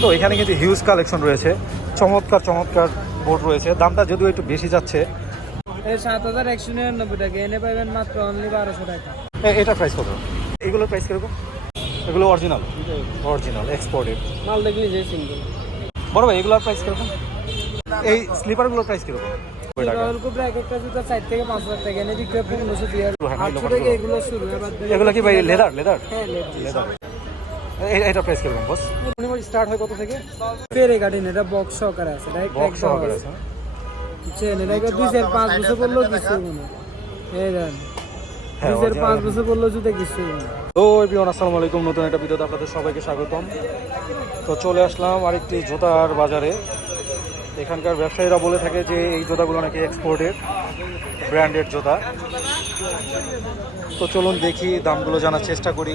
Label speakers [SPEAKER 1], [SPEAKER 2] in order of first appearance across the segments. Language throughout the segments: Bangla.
[SPEAKER 1] তো এখানে কিন্তু হিউজ কালেকশন রয়েছে। চমৎকার চমৎকার বোর্ড রয়েছে। দামটা যদিও একটু বেশি যাচ্ছে।
[SPEAKER 2] এই সাত হাজার একশো নিরানব্বই টাকা। এনে পাবেন মাত্র অনলি বারোশো টাকা।
[SPEAKER 1] এ- এটার প্রাইস কত? এগুলোর প্রাইস কীরকম? এগুলো অরিজিনাল অরিজিনাল এক্সপোর্টেড
[SPEAKER 2] মাল দেখলি যে সিঙ্গেল
[SPEAKER 1] বড় ভাই এগুলোর প্রাইস কীরকম? এই স্লিপারগুলোর প্রাইস কীরকম?
[SPEAKER 2] হয়
[SPEAKER 1] এগুলো কি ভাই লেদার লেদার লেদার এটা প্রাইস কীরকম বস মিনিমাম স্টার্ট হয় কত থেকে?
[SPEAKER 2] ফেরে গাড়ি এটা বক্স সহকারে আছে এটা
[SPEAKER 1] বক্স সহকারে আছে।
[SPEAKER 2] চেন এটা দুই চার পাঁচ বছর পড়লেও কিছু না। এই দেন।
[SPEAKER 1] হ্যাঁ
[SPEAKER 2] দুই চার। পাঁচ বছর পড়লেও জুতে কিছু না।
[SPEAKER 1] তো এভরিওয়ান আসসালামু আলাইকুম। নতুন একটা ভিডিওতে আপনাদের সবাইকে স্বাগতম। তো চলে আসলাম আরেকটি জুতার বাজারে। এখানকার ব্যবসায়ীরা বলে থাকে যে এই জুতাগুলো নাকি এক্সপোর্টেড ব্র্যান্ডেড জুতা। তো চলুন দেখি দামগুলো জানার চেষ্টা করি।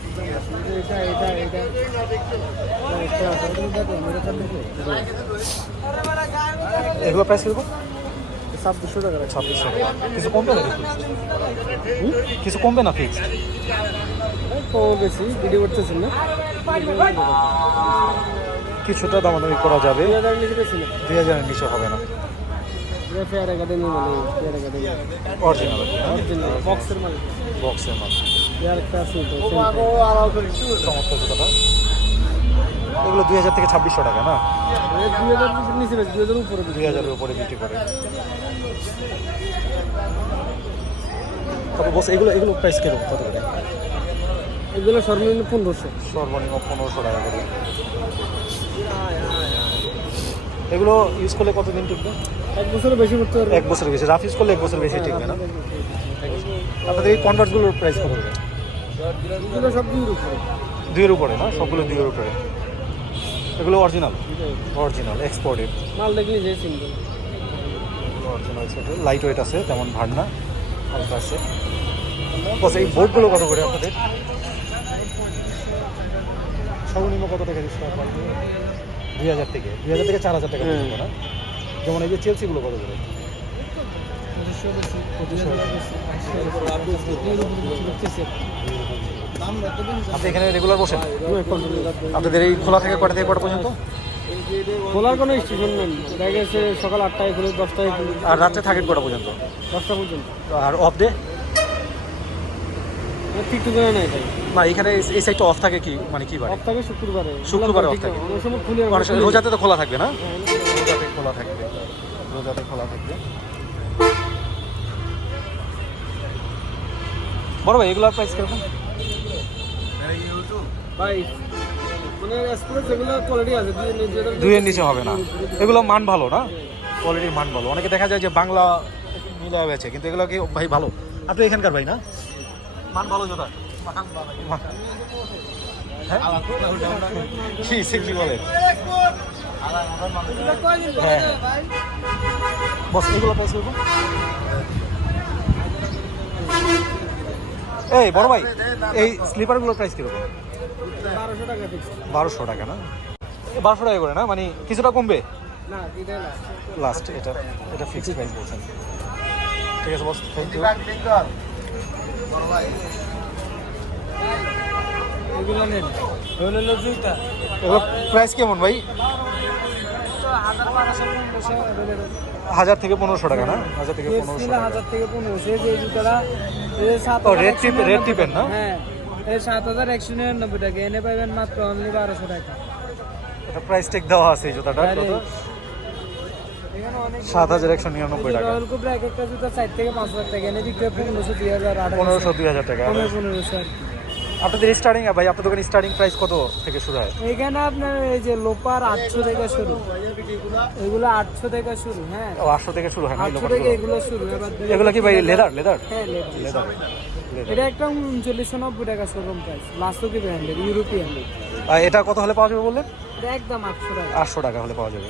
[SPEAKER 2] এগুলো
[SPEAKER 1] প্রাইস কীরকম?
[SPEAKER 2] ছাব্বিশশো টাকা
[SPEAKER 1] ছাব্বিশশো টাকা। কিছু কমবে না কিছু কমবে না ফিক্সড
[SPEAKER 2] কম বেশি ভিডিও করতেছেন না?
[SPEAKER 1] কিছুটা দামাদামি করা যাবে।
[SPEAKER 2] দুই
[SPEAKER 1] হাজারের নিচে হবে না।
[SPEAKER 2] ফেয়ার একাডেমি মানে ফেয়ার একাডেমি
[SPEAKER 1] অরিজিনাল
[SPEAKER 2] অরিজিনাল বক্সের মাল
[SPEAKER 1] বক্সের মাল এগুলো দুই হাজার থেকে ছাব্বিশশো টাকা না?
[SPEAKER 2] দুই
[SPEAKER 1] হাজারের উপরে বিক্রি করে। তারপর বস এগুলো এগুলো প্রাইস কীরকম? কত করে?
[SPEAKER 2] এগুলো সর্বনিম্ন পনেরোশো।
[SPEAKER 1] সর্বনিম্ন পনেরোশো টাকা করে। এগুলো ইউজ করলে কতদিন টিকবে?
[SPEAKER 2] এক বছরের বেশি করতে পারবে।
[SPEAKER 1] এক বছর বেশি। রাফ ইউজ করলে এক বছর বেশি টিকবে না? আপনাদের এই কনভার্টগুলোর প্রাইস কত করে?
[SPEAKER 2] এগুলো সব দুই উপরে।
[SPEAKER 1] দুইয়ের উপরে না? সবগুলো দুইয়ের উপরে। এগুলো অরিজিনাল অরিজিনাল এক্সপোর্টেড
[SPEAKER 2] মাল দেখলি যে সিঙ্গেল
[SPEAKER 1] অরিজিনাল লাইট ওয়েট আছে তেমন ভার না। হালকা আছে। বস এই বোর্ডগুলো কত করে আপনাদের? সর্বনিম্ন কত টাকা হয় দুই হাজার থেকে। দুই হাজার থেকে চার হাজার টাকা যেমন এই যে চেলসিগুলো কত করে? আপনি এখানে রেগুলার বসেন? আপনাদের এই খোলা থাকে কটা থেকে কটা পর্যন্ত?
[SPEAKER 2] খোলার কোনো স্টেশন নেই। দেখা গেছে সকাল আটটায় খুলে দশটায়
[SPEAKER 1] আর রাত্রে থাকেন কটা পর্যন্ত?
[SPEAKER 2] দশটা পর্যন্ত।
[SPEAKER 1] আর অফ ডে
[SPEAKER 2] ঠিক
[SPEAKER 1] না এখানে এই- সাইডটা অফ থাকে কি মানে কি বারে?
[SPEAKER 2] অফ থাকে শুক্রবারে।
[SPEAKER 1] শুক্রবারে
[SPEAKER 2] ঠিক
[SPEAKER 1] থাকে।
[SPEAKER 2] অনেক সময় খুলে
[SPEAKER 1] রোজাতে তো খোলা থাকবে না?
[SPEAKER 2] হ্যাঁ,
[SPEAKER 1] রোজাতে খোলা থাকবে। রোজাতে খোলা থাকবে। বড় ভাই এগুলোর প্রাইস কীরকম?
[SPEAKER 2] ভাই মানে যেগুলো কোয়ালিটি আছে দুই
[SPEAKER 1] দুইয়ের নিচে হবে না। এগুলো মান ভালো না? কোয়ালিটির মান ভালো। অনেকে দেখা যায় যে বাংলা মিলা হয়েছে কিন্তু এগুলো কি ভাই ভালো? আপনি এখানকার ভাই না? মান ভালো জোতা হ্যাঁ? কি সে কি বলে? হ্যাঁ। বস এগুলো প্রাইস কীরকম? এই বড় ভাই এই স্লিপারগুলোর প্রাইস কীরকম?
[SPEAKER 2] বারোশো টাকা
[SPEAKER 1] না? বারোশো টাকা করে না? মানে কিছুটা কমবে? লাস্ট এটা এটা ফিক্সড প্রাইস বলছেন। ঠিক আছে বস থ্যাংক ইউ প্রাইস কেমন ভাই?
[SPEAKER 2] হাজার
[SPEAKER 1] থেকে পনেরোশো টাকা না? হাজার থেকে পনেরোশো
[SPEAKER 2] হাজার থেকে পনেরোশো। যে জুতাটা
[SPEAKER 1] red
[SPEAKER 2] একশো
[SPEAKER 1] tip- red না?
[SPEAKER 2] হ্যাঁ এই সাত হাজার একশো নিরানব্বই টাকা। এনে পাবেন মাত্র অনলি বারোশো টাকা।
[SPEAKER 1] এটা প্রাইস টেক দেওয়া আছে এই জুতাটা কত?
[SPEAKER 2] এখানে অনেক
[SPEAKER 1] সাত হাজার একশো নিরানব্বই টাকা।
[SPEAKER 2] একটা জুতা চার থেকে পাঁচ হাজার টাকা। এনে বিক্রি হয় পনেরোশো দুই হাজার
[SPEAKER 1] পনেরোশো দুই হাজার টাকা।
[SPEAKER 2] পনেরো পনেরোশো
[SPEAKER 1] আপনাদের স্টার্টিং ভাই আপনার দোকানে স্টার্টিং প্রাইস কত থেকে শুরু হয়?
[SPEAKER 2] এখানে আপনার এই যে লোপার আটশো থেকে শুরু। এগুলো আটশো থেকে শুরু হ্যাঁ।
[SPEAKER 1] ও আটশো থেকে শুরু হয়
[SPEAKER 2] আটশো থেকে এগুলো শুরু।
[SPEAKER 1] এগুলো কি ভাই লেদার লেদার
[SPEAKER 2] হ্যাঁ
[SPEAKER 1] লেদার
[SPEAKER 2] এটা একটা উনচল্লিশশো নব্বই টাকা শোরুম প্রাইস লাস্টকি ব্র্যান্ডের ইউরোপিয়ান
[SPEAKER 1] আর এটা কত হলে পাওয়া যাবে বললেন?
[SPEAKER 2] একদম আটশো টাকা।
[SPEAKER 1] আটশো টাকা হলে পাওয়া যাবে।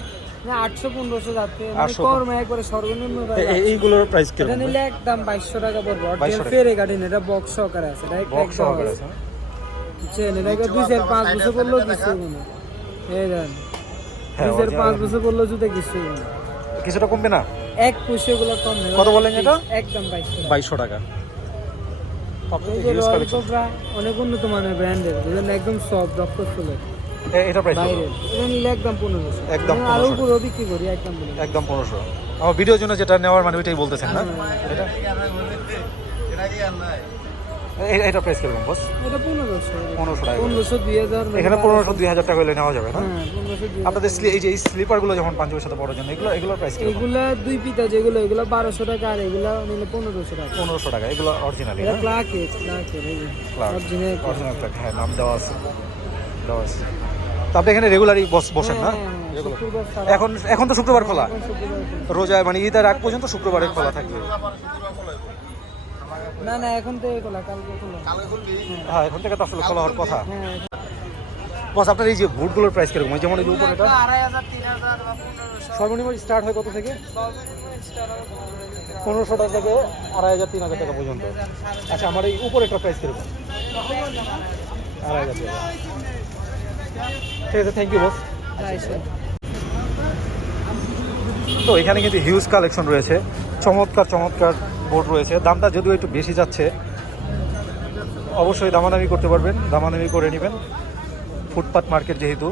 [SPEAKER 2] আটশো পনেরোশো যাচ্ছে।
[SPEAKER 1] 800
[SPEAKER 2] একবারে সর্বনিম্ন
[SPEAKER 1] এ- এ- এইগুলোর প্রাইস কীরকম?
[SPEAKER 2] নিলে একদম বাইশশো টাকা পড়বে। অরিজিনাল ফেরে গাড়ি এটা বক্স সহকারে আছে। এটা
[SPEAKER 1] বক্স সহকারে
[SPEAKER 2] আছে।
[SPEAKER 1] আছে
[SPEAKER 2] এটা দুই চার পাঁচ বছর পড়লেও কিছু না এই
[SPEAKER 1] হ্যাঁ
[SPEAKER 2] দুই চার পাঁচ বছর পড়লেও জুতে কিছু না
[SPEAKER 1] কিছুটা কমবে না?
[SPEAKER 2] এক পয়সা গুলো কম
[SPEAKER 1] কত বললেন এটা?
[SPEAKER 2] একদম বাইশশো টাকা। অনেক উন্নত মানের ব্র্যান্ডের একদম সব রক্ত ফুলের
[SPEAKER 1] এটা প্রাইস
[SPEAKER 2] একদম পনেরোশো।
[SPEAKER 1] একদম
[SPEAKER 2] আরও
[SPEAKER 1] 1500
[SPEAKER 2] বিক্রি করি একদম পনেরোশো।
[SPEAKER 1] একদম পনেরোশো। আমার ভিডিওর জন্য যেটা নেওয়ার মানে ওইটাই বলতেছেন না? এটা? এটা প্রাইস কীরকম বস
[SPEAKER 2] এটা পনেরোশো।
[SPEAKER 1] পনেরোশো টাকা।
[SPEAKER 2] পনেরোশো দুই হাজার
[SPEAKER 1] এখানে পনেরোশো দুই হাজার টাকা হলে নেওয়া যাবে না?
[SPEAKER 2] হ্যাঁ
[SPEAKER 1] আপনাদের এই যে এই স্লিপারগুলো যেমন পাঞ্জাবের সাথে পড়ার জন্য এগুলো এগুলোর প্রাইস
[SPEAKER 2] এগুলা দুই পিতা যেগুলো এগুলো বারোশো টাকা আর এগুলা নিলে পনেরোশো টাকা।
[SPEAKER 1] পনেরোশো টাকা এগুলো অরিজিনালি
[SPEAKER 2] এটা। অরিজিনাল
[SPEAKER 1] অরিজিনাল হ্যাঁ নাম দেওয়া আছে। আছে তো আপনি এখানে রেগুলারই বস বসেন না?
[SPEAKER 2] হ্যাঁ, হ্যাঁ।
[SPEAKER 1] এখন এখন তো শুক্রবার খোলা। রোজায় মানে ঈদের আগ পর্যন্ত শুক্রবারে খোলা থাকবে।
[SPEAKER 2] না না এখন তো খোলা কালকে খোলা।
[SPEAKER 1] হ্যাঁ এখন থেকে তো আসলে খোলা হওয়ার কথা।
[SPEAKER 2] হ্যাঁ
[SPEAKER 1] বস আপনার এই যে বুটগুলোর প্রাইস কীরকম? যেমন এই উপরে এটা সর্বনিম্ন স্টার্ট হয় কত থেকে? পনেরোশো টাকা থেকে আড়াই হাজার তিন হাজার টাকা পর্যন্ত। আচ্ছা আমার এই উপরে একটা প্রাইস কীরকম আড়াই হাজার। টাকা ঠিক আছে থ্যাংক ইউ বস তো এখানে কিন্তু হিউজ কালেকশন রয়েছে। চমৎকার চমৎকার বোর্ড রয়েছে। দামটা যদিও একটু বেশি যাচ্ছে, অবশ্যই দামাদামি করতে পারবেন, দামাদামি করে নেবেন। ফুটপাথ মার্কেট যেহেতু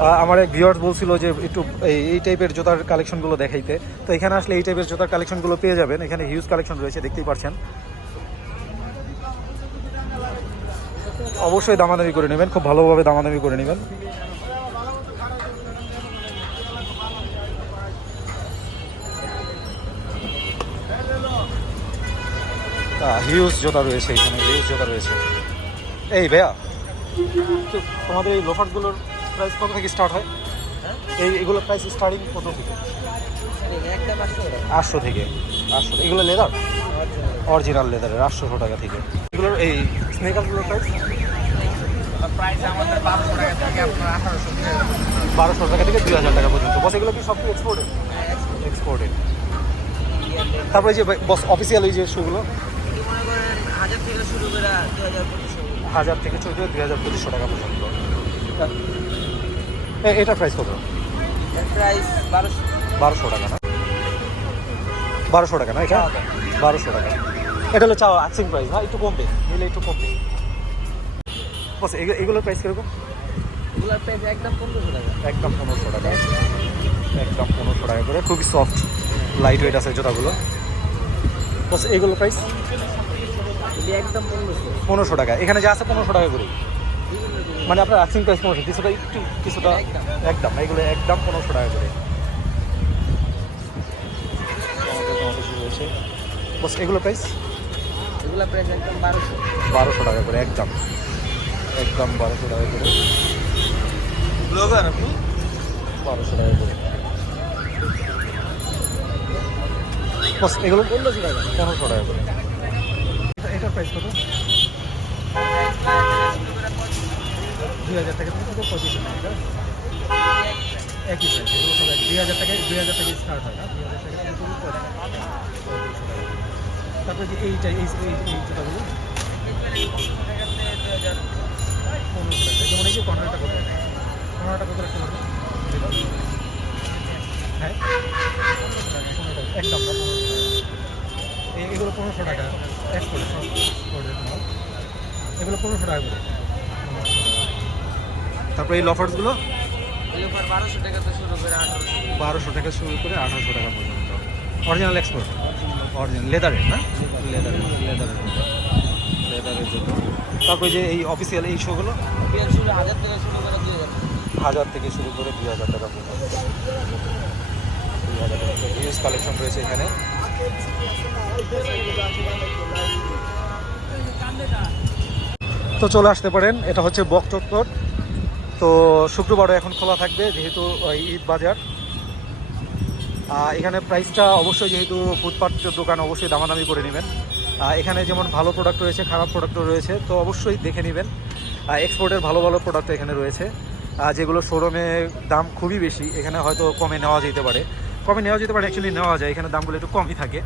[SPEAKER 1] আমার এক ভিউয়ার্স বলছিল যে একটু এই- টাইপের জুতার কালেকশনগুলো দেখাইতে। তো এখানে আসলে এই টাইপের জুতার কালেকশনগুলো পেয়ে যাবেন। এখানে হিউজ কালেকশন রয়েছে, দেখতেই পাচ্ছেন অবশ্যই দামাদামি করে নেবেন, খুব ভালোভাবে দামাদামি করে নেবেন। হিউজ জোতা রয়েছে এখানে হিউজ জোতা রয়েছে। এই ভাইয়া, তোমাদের এই লোফারগুলোর প্রাইস কত থেকে স্টার্ট হয়? এই এগুলোর প্রাইস স্টার্টিং কত থেকে? আটশো থেকে, আটশো এগুলো লেদার অরিজিনাল লেদারের আটশোশো টাকা থেকে। এগুলোর এই স্নেকারগুলোর প্রাইস
[SPEAKER 2] বারোশো টাকা থেকে
[SPEAKER 1] দুই হাজার টাকা পর্যন্ত। বস, এগুলো কি সব এক্সপোর্টেড এক্সপোর্টেড তারপরে যে বস অফিসিয়াল ওই যে শুগুলো
[SPEAKER 2] হাজার থেকে
[SPEAKER 1] চোদ্দ দুই হাজার পঁচিশশো টাকা পর্যন্ত। এ- এটার প্রাইস কত?
[SPEAKER 2] প্রাইস বারোশো।
[SPEAKER 1] বারোশো টাকা না? বারোশো টাকা না এটা? বারোশো টাকা। এটা হলো চাওয়া আক্সিং প্রাইস না একটু কমবে নিলে একটু কমবে। বস এগুলো এগুলোর প্রাইস কীরকম?
[SPEAKER 2] এগুলোর প্রাইস একদম পনেরোশো টাকা।
[SPEAKER 1] একদম পনেরোশো টাকা। একদম পনেরোশো টাকা করে খুবই সফট লাইট ওয়েট আছে জুতাগুলো বস এগুলোর প্রাইস
[SPEAKER 2] একদম পনেরোশো।
[SPEAKER 1] পনেরোশো টাকা। এখানে যা আছে পনেরোশো টাকা করে। মানে আপনার আক্সিং প্রাইস পনেরোশো কিছুটা একটু কিছুটা?
[SPEAKER 2] একদম।
[SPEAKER 1] একদম এগুলো একদম পনেরোশো টাকা করে। বস এগুলো প্রাইস
[SPEAKER 2] এগুলোর প্রাইস একদম বারোশো।
[SPEAKER 1] বারোশো টাকা করে একদম। একদম বারোশো টাকা করে।
[SPEAKER 2] ব্লগার আপনি?
[SPEAKER 1] বারোশো টাকা করে। বস এগুলো
[SPEAKER 2] পনেরোশো টাকা
[SPEAKER 1] পনেরোশো টাকা করে। এটা- এটার প্রাইস কত? দুই হাজার টাকা থেকে পঁচিশশো টাকা? একই প্রাইস এগুলো একই। দুই হাজার টাকায়, দুই হাজার থেকে স্টার্ট হয় না। দুই হাজার টাকা। তারপরে যে এইটা, এই এই জুতাগুলো। পনেরোশো টাকা। যেমন এই পনেরোটা পনেরোটা কত রাখতে পারব? হ্যাঁ? একদম। এগুলো পনেরোশো টাকা। এক এগুলো পনেরোশো টাকা করে। তারপরে এই লফার্সগুলো
[SPEAKER 2] বারোশো টাকা শুরু করে আঠারোশো।
[SPEAKER 1] বারোশো টাকা শুরু করে আঠারোশো টাকা পর্যন্ত। অরিজিনাল এক্সপোর্ট অরিজিনাল লেদারের না? লেদারের লেদারের লেদারের জুতো তারপরে যে এই অফিসিয়াল এই শোগুলো
[SPEAKER 2] হাজার থেকে শুরু করে দুই হাজার।
[SPEAKER 1] হাজার থেকে শুরু করে দুই হাজার টাকা পর্যন্ত। দুই হাজার টাকা হিউজ কালেকশন রয়েছে এখানে। তো চলে আসতে পারেন। এটা হচ্ছে বক চত্বর। তো শুক্রবারও এখন খোলা থাকবে যেহেতু ঈদ বাজার। এখানে প্রাইসটা অবশ্যই যেহেতু ফুটপাথ দোকান অবশ্যই দামাদামি করে নেবেন। এখানে যেমন ভালো প্রোডাক্ট রয়েছে, খারাপ প্রোডাক্টও রয়েছে, তো অবশ্যই দেখে নেবেন। এক্সপোর্টের ভালো ভালো প্রোডাক্ট এখানে রয়েছে। যেগুলো শোরুমে দাম খুবই বেশি, এখানে হয়তো কমে নেওয়া যেতে পারে। কমে নেওয়া যেতে পারে অ্যাকচুয়ালি নেওয়া যায়, এখানে দামগুলো একটু কমই থাকে।